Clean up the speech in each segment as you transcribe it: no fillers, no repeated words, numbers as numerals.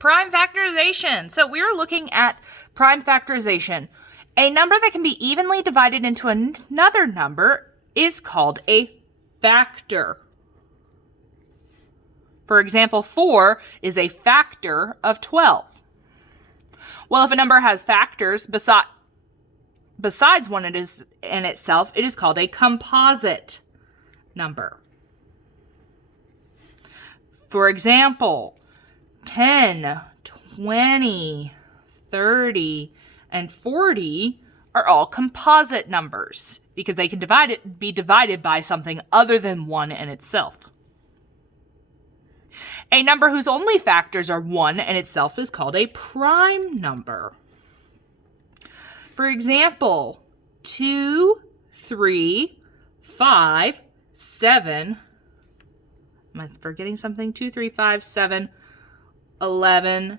Prime factorization. So we're looking at prime factorization. A number that can be evenly divided into another number is called a factor. For example, 4 is a factor of 12. Well, if a number has factors besides one it is in itself, it is called a composite number. For example, 10, 20, 30, and 40 are all composite numbers because they can be divided by something other than 1 in itself. A number whose only factors are 1 in itself is called a prime number. For example, 2, 3, 5, 7. Am I forgetting something? 2, 3, 5, 7, 11,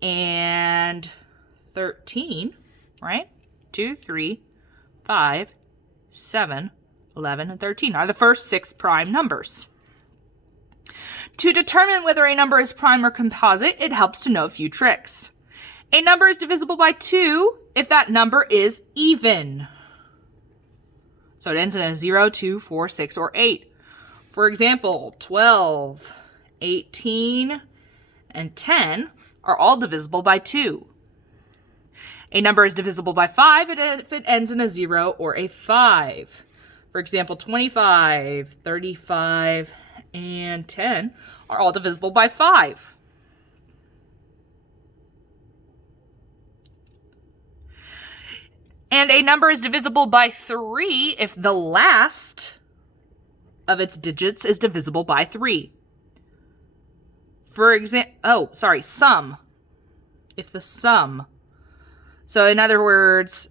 and 13, right? 2, 3, 5, 7, 11, and 13 are the first 6 prime numbers. To determine whether a number is prime or composite, it helps to know a few tricks. A number is divisible by 2 if that number is even. So it ends in a 0, 2, 4, 6, or 8. For example, 12, 18, and 10 are all divisible by 2. A number is divisible by 5 if it ends in a 0 or a 5. For example, 25, 35, and 10 are all divisible by 5. And a number is divisible by 3 if the last of its digits is divisible by 3. For example, sum. If the sum. So in other words,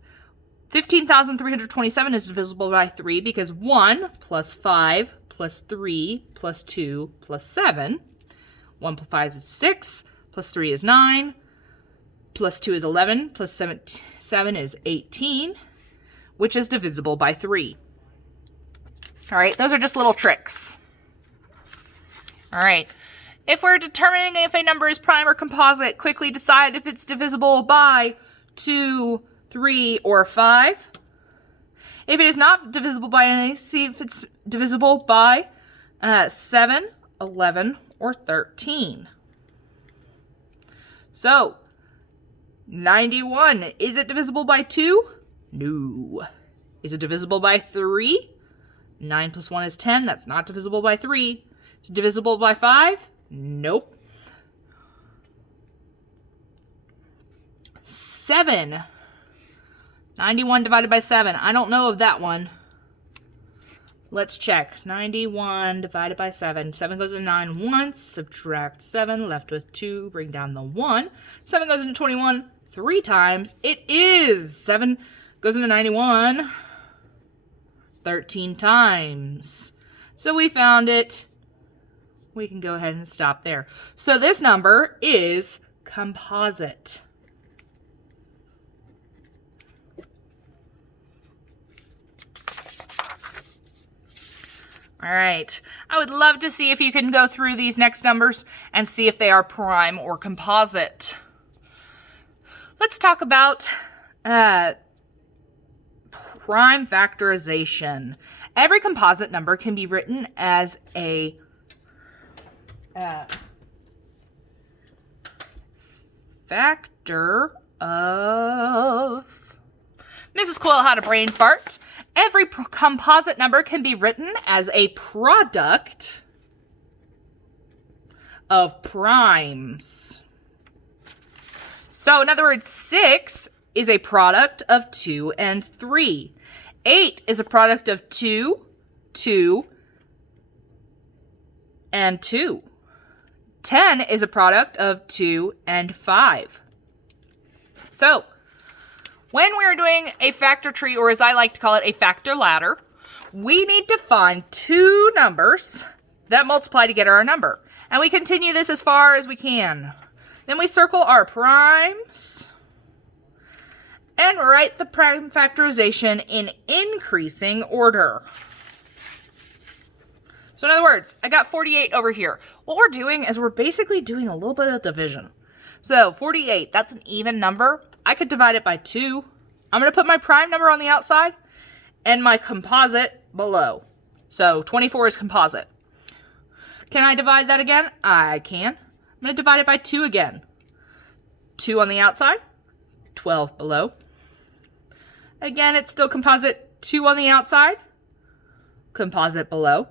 15,327 is divisible by 3 because 1 plus 5 plus 3 plus 2 plus 7. 1 plus 5 is 6, plus 3 is 9, plus 2 is 11, plus 7 is 18, which is divisible by 3. All right, those are just little tricks. All right, if we're determining if a number is prime or composite, quickly decide if it's divisible by 2, 3, or 5. If it is not divisible by any, see if it's divisible by 7, 11, or 13. So, 91, is it divisible by 2? No. Is it divisible by 3? 9 plus 1 is 10. That's not divisible by 3. Is it divisible by 5? Nope. 7. 91 divided by 7. I don't know of that one. Let's check. 91 divided by 7. 7 goes into 9 once. Subtract 7. Left with 2. Bring down the 1. 7 goes into 21 3 times. It is. 7 goes into 91 13 times. So we found it. We can go ahead and stop there. So this number is composite. All right, I would love to see if you can go through these next numbers and see if they are prime or composite. Let's talk about prime factorization. Every composite number can be written as a factor of... Mrs. Quill had a brain fart. Every composite number can be written as a product of primes. So, in other words, 6 is a product of 2 and 3. 8 is a product of 2, 2, and 2. 10 is a product of 2 and 5. So, when we're doing a factor tree, or as I like to call it, a factor ladder, we need to find 2 numbers that multiply to get our number. And we continue this as far as we can. Then we circle our primes and write the prime factorization in increasing order. So in other words, I got 48 over here. What we're doing is we're basically doing a little bit of division. So 48, that's an even number. I could divide it by 2. I'm going to put my prime number on the outside and my composite below. So 24 is composite. Can I divide that again? I can. I'm going to divide it by 2 again. 2 on the outside, 12 below. Again, it's still composite. 2 on the outside, composite below.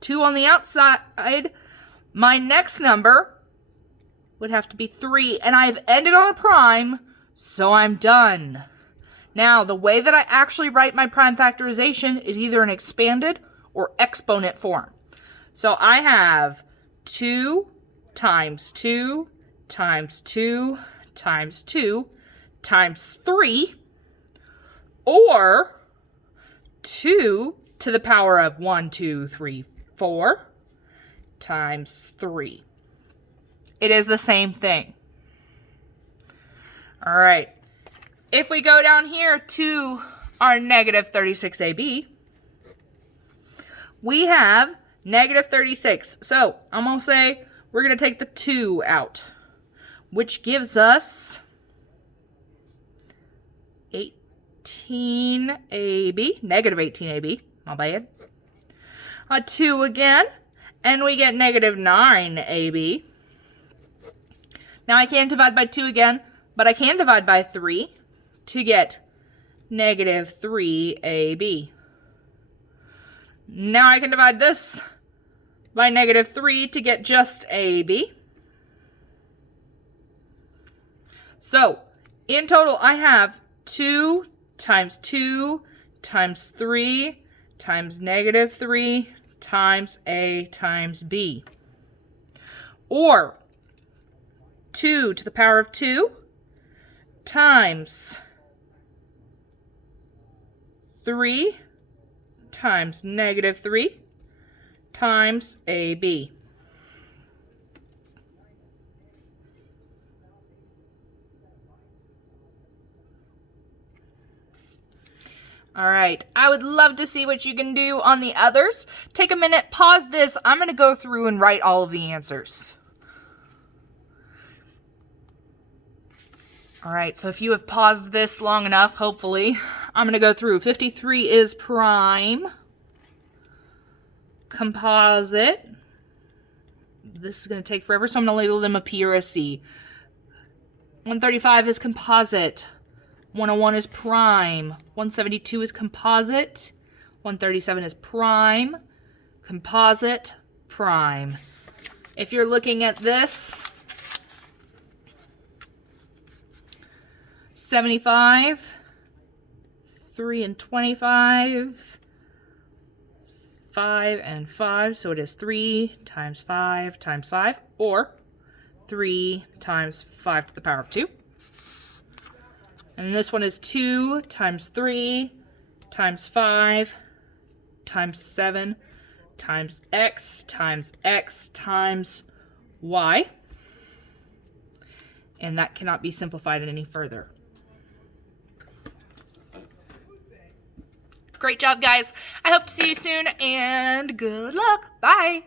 2 on the outside. My next number would have to be 3, and I've ended on a prime, so I'm done. Now, the way that I actually write my prime factorization is either in expanded or exponent form. So I have 2 times 2 times 2 times 2 times 3, or 2 to the power of 1, 2, 3, 4 times 3. It is the same thing. All right. If we go down here to our negative 36AB, we have negative 36. So I'm going to say we're going to take the 2 out, which gives us 18AB, negative 18AB, my bad. A 2 again, and we get negative 9AB. Now I can't divide by 2 again, but I can divide by 3 to get negative 3AB. Now I can divide this by negative 3 to get just AB. So, in total, I have 2 times 2 times 3 times negative 3 times A times B. Or 2 to the power of 2 times 3 times negative 3 times AB. All right, I would love to see what you can do on the others. Take a minute, pause this. I'm going to go through and write all of the answers. All right, so if you have paused this long enough, hopefully, I'm going to go through. 53 is prime. Composite. This is going to take forever, so I'm going to label them a P or a C. 135 is composite. 101 is prime. 172 is composite. 137 is prime. Composite, prime. If you're looking at this, 75, 3 and 25, 5 and 5, so it is 3 times 5 times 5, or 3 times 5 to the power of 2. And this one is 2 times 3 times 5 times 7 times x times y. And that cannot be simplified any further. Great job, guys. I hope to see you soon, and good luck. Bye.